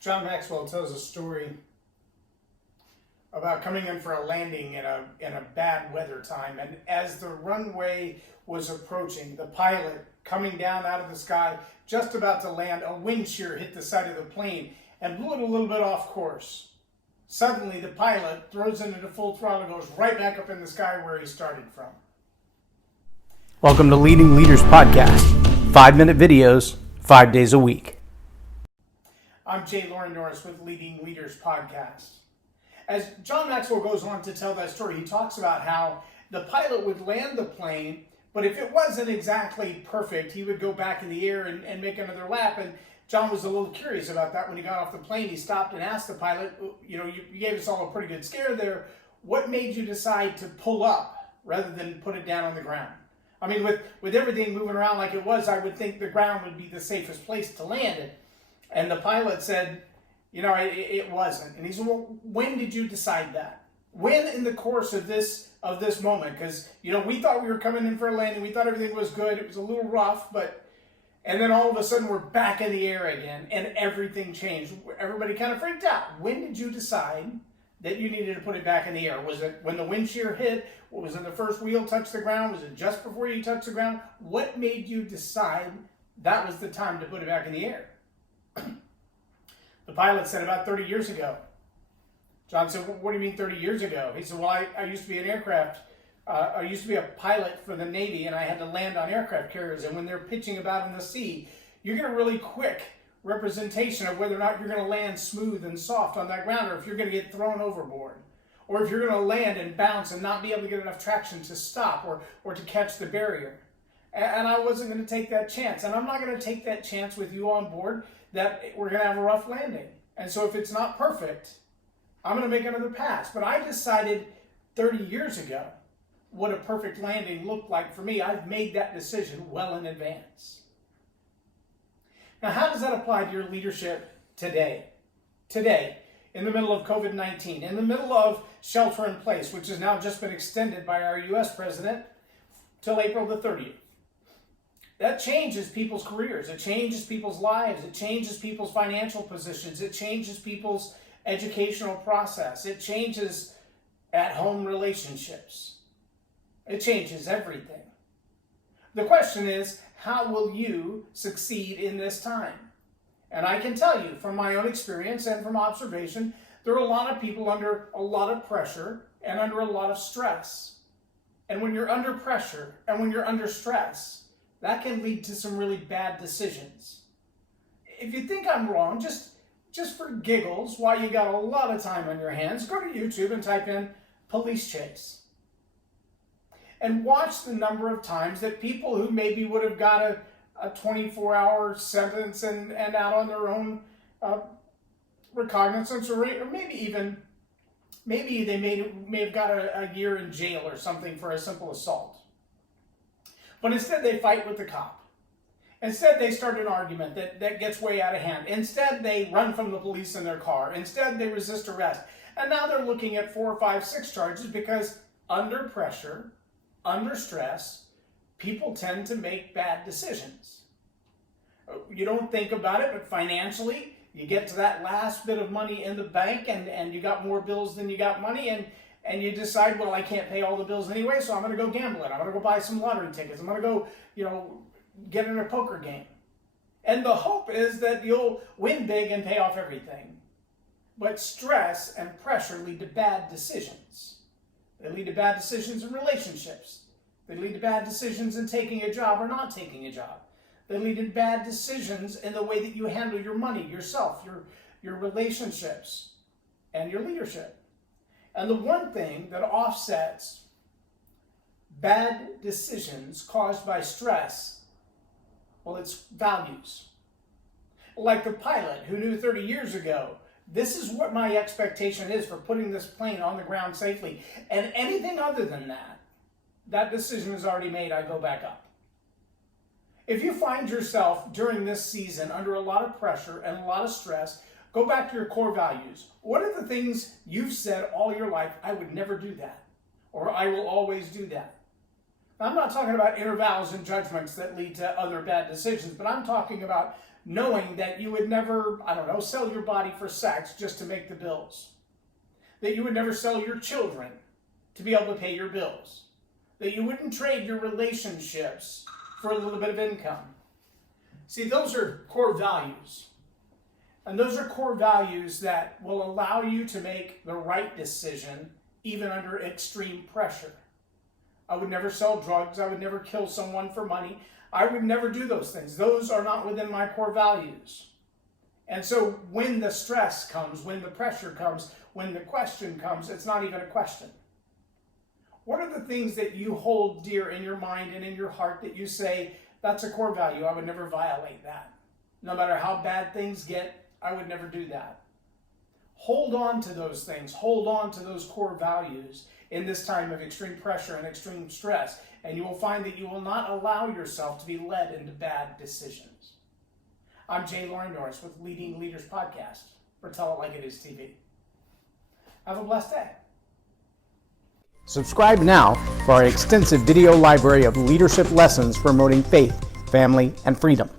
John Maxwell tells a story about coming in for a landing in a bad weather time, and as the runway was approaching, the pilot coming down out of the sky, just about to land, a wind shear hit the side of the plane and blew it a little bit off course. Suddenly, the pilot throws it into full throttle and goes right back up in the sky where he started from. Welcome to Leading Leaders Podcast. 5-minute videos, 5 days a week. I'm Loren Norris with Leading Leaders Podcast. As John Maxwell goes on to tell that story, he talks about how the pilot would land the plane, but if it wasn't exactly perfect, he would go back in the air and make another lap. And John was a little curious about that. When he got off the plane, he stopped and asked the pilot, you gave us all a pretty good scare there. What made you decide to pull up rather than put it down on the ground? I mean, with everything moving around like it was, I would think the ground would be the safest place to land it. And the pilot said, it wasn't. And he said, well, when did you decide that? When in the course of this moment? Because, we thought we were coming in for a landing. We thought everything was good. It was a little rough, and then all of a sudden we're back in the air again and everything changed. Everybody kind of freaked out. When did you decide that you needed to put it back in the air? Was it when the wind shear hit? Was it the first wheel touched the ground? Was it just before you touched the ground? What made you decide that was the time to put it back in the air? The pilot said about 30 years ago. John said, what do you mean 30 years ago? He said, well, I used to be I used to be a pilot for the Navy, and I had to land on aircraft carriers. And when they're pitching about in the sea, you get a really quick representation of whether or not you're going to land smooth and soft on that ground, or if you're going to get thrown overboard, or if you're going to land and bounce and not be able to get enough traction to stop or to catch the barrier. And I wasn't going to take that chance. And I'm not going to take that chance with you on board that we're going to have a rough landing. And so if it's not perfect, I'm going to make another pass. But I decided 30 years ago what a perfect landing looked like for me. I've made that decision well in advance. Now, how does that apply to your leadership today? Today, in the middle of COVID-19, in the middle of shelter in place, which has now just been extended by our U.S. president till April the 30th. That changes people's careers. It changes people's lives. It changes people's financial positions. It changes people's educational process. It changes at-home relationships. It changes everything. The question is, how will you succeed in this time? And I can tell you from my own experience and from observation, there are a lot of people under a lot of pressure and under a lot of stress. And when you're under pressure and when you're under stress, that can lead to some really bad decisions. If you think I'm wrong, just for giggles, while you got a lot of time on your hands, go to YouTube and type in police chase. And watch the number of times that people who maybe would have got a 24-hour sentence and out on their own recognizance, or maybe they may have got a year in jail or something for a simple assault. But instead they fight with the cop. Instead they start an argument that gets way out of hand. Instead they run from the police in their car. Instead they resist arrest. And now they're looking at 4, 5, 6 charges because under pressure, under stress, people tend to make bad decisions. You don't think about it, but financially, you get to that last bit of money in the bank and you got more bills than you got money, and you decide, well, I can't pay all the bills anyway, so I'm going to go gamble it. I'm going to go buy some lottery tickets. I'm going to go, get in a poker game. And the hope is that you'll win big and pay off everything. But stress and pressure lead to bad decisions. They lead to bad decisions in relationships. They lead to bad decisions in taking a job or not taking a job. They lead to bad decisions in the way that you handle your money, yourself, your relationships, and your leadership. And the one thing that offsets bad decisions caused by stress, well, it's values. Like the pilot who knew 30 years ago, this is what my expectation is for putting this plane on the ground safely. And anything other than that decision is already made. I go back up. If you find yourself during this season under a lot of pressure and a lot of stress, go back to your core values. What are the things you've said all your life, I would never do that, or I will always do that? Now, I'm not talking about inner vows and judgments that lead to other bad decisions, but I'm talking about knowing that you would never, sell your body for sex just to make the bills. That you would never sell your children to be able to pay your bills. That you wouldn't trade your relationships for a little bit of income. See, those are core values. And those are core values that will allow you to make the right decision even under extreme pressure. I would never sell drugs. I would never kill someone for money. I would never do those things. Those are not within my core values. And so when the stress comes, when the pressure comes, when the question comes, it's not even a question. What are the things that you hold dear in your mind and in your heart that you say, that's a core value, I would never violate that. No matter how bad things get, I would never do that. Hold on to those things. Hold on to those core values in this time of extreme pressure and extreme stress, and you will find that you will not allow yourself to be led into bad decisions. I'm Loren Norris with Leading Leaders Podcast for Tell It Like It Is TV. Have a blessed day. Subscribe now for our extensive video library of leadership lessons promoting faith, family, and freedom.